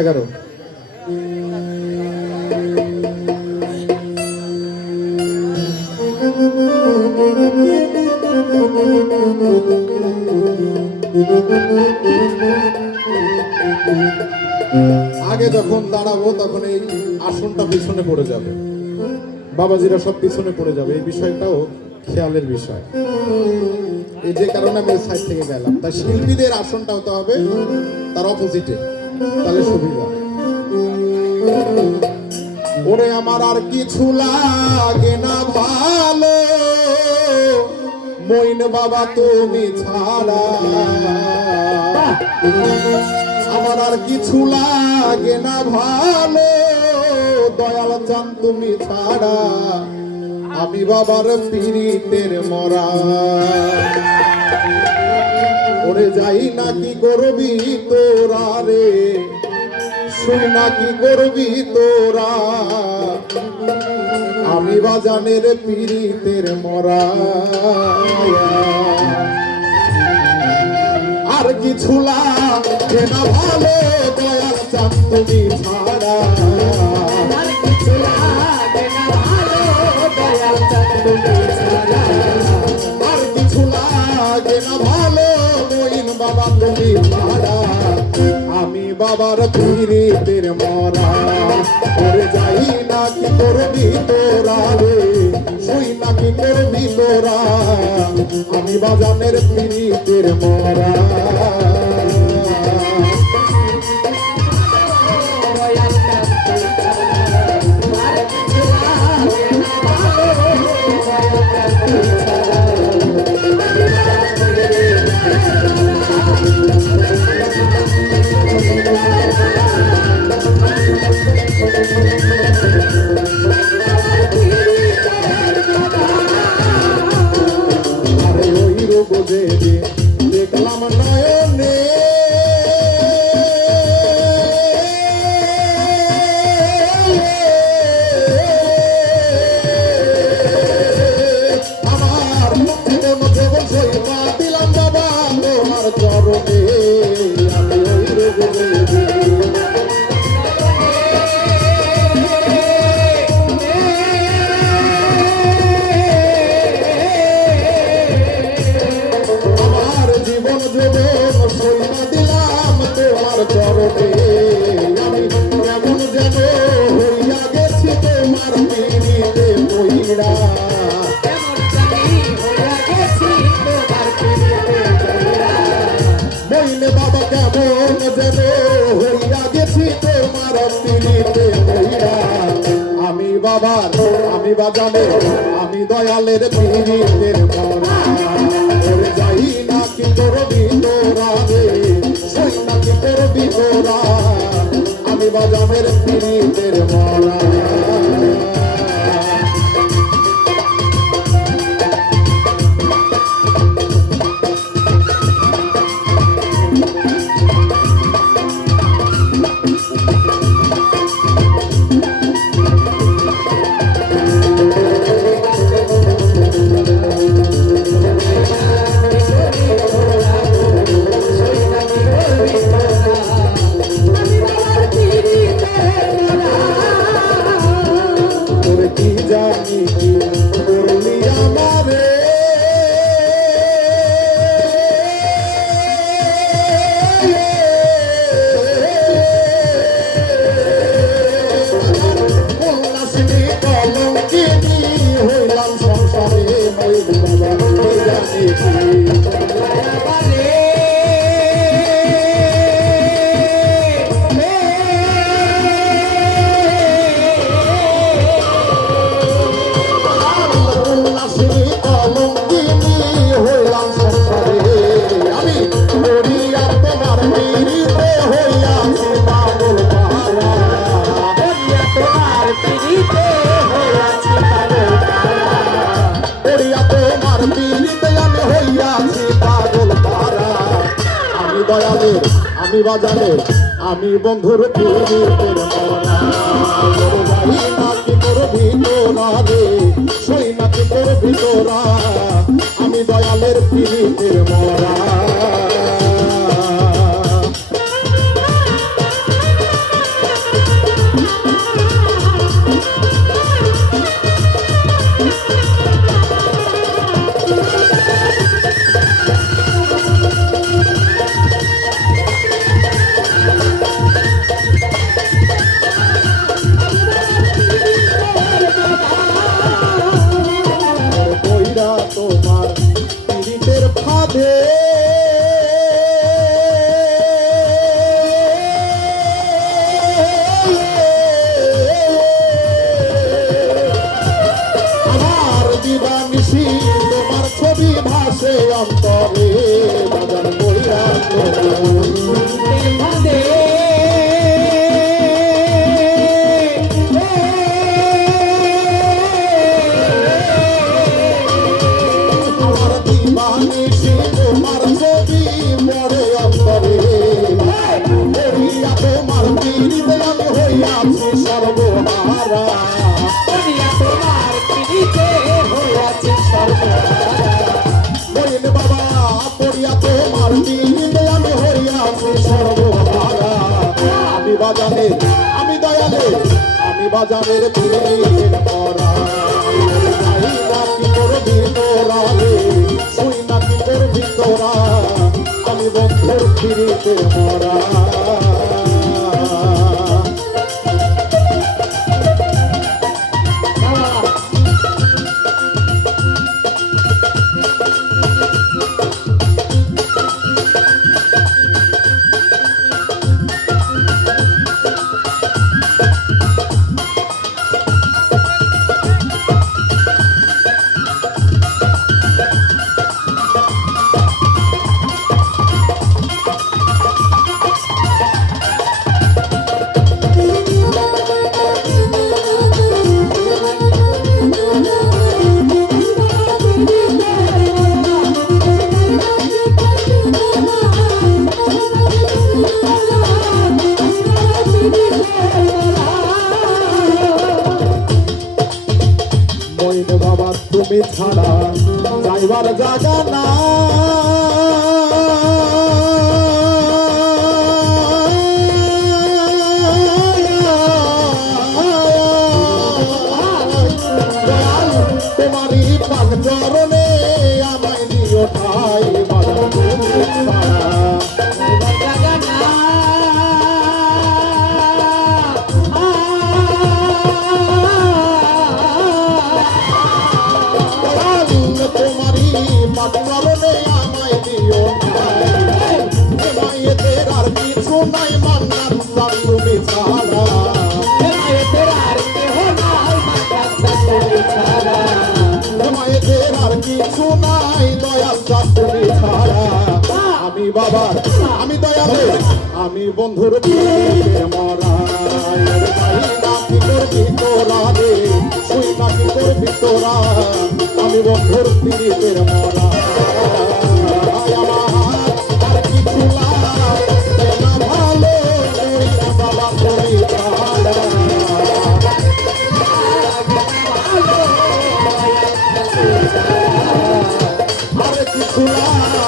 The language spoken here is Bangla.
এগারো। আগে যখন দাঁড়াবো তখন এই আসনটা পিছনে পড়ে যাবে। বাবাজিরা সব পিছনে পড়ে যাবে। এই বিষয়টাও খেয়ালের বিষয়। এই যে কারণে আমি সাইড থেকে গেলাম। তাই শিল্পীদের আসনটা হতে হবে, তার অপোজিটে তাহলে সুবিধা। ওরে আমার আর কিছু লাগে না ভালো। মইন বাবা তুমি ছাড়া। আমার আর কিছু লাগে না ভালো। দয়াল চান তুমি ছাড়া। আমি বাবার পীড়িতের মরা। ওরে যাই না কি করবি তোরা রে? শুন না কি করবি তোরা? আমি বাজানের পীড়িতের মরা আর কিছু লাগে না ভালো দয়াল চান তুমি ছাড়া। মইন বাবা তুমি মারা আমি বাবার পীড়িতের মরা। ওরে যাই না কি করবি তোরা রে? শুই না কি করবি তোরা? আমি বাজানের পীড়িতের মরা। বাবার আমি বাজানে আমি দয়ালের পিড়িতের মরা দয়ালের আমি বাজালে আমি বন্ধুর পিড়িতের মরা যাই নাকি করবি তোরা রে সই নাকি করবি তোরা। সর্বহারা দুনিয়া তোমার পিড়িতে হয়েছে সর্বহারা বইল বাবা পড়িয়া তোমার পিড়িতে আমি হইয়াছি সর্বহারা আমি বাজানে আমি দয়ালে আমি বাজানের পিড়িতে পড়া। আমি বন্ধুর ফিরিতে মরা ছাড়া যাইবার জায়গা না কিছু নাই দয়াল চাকরি ছাড়া আমি বাবার আমি দয়ালের আমি বন্ধুর মরা। তোরা রে? শুই নাকি আমি বন্ধুর পীড়িতের মরা।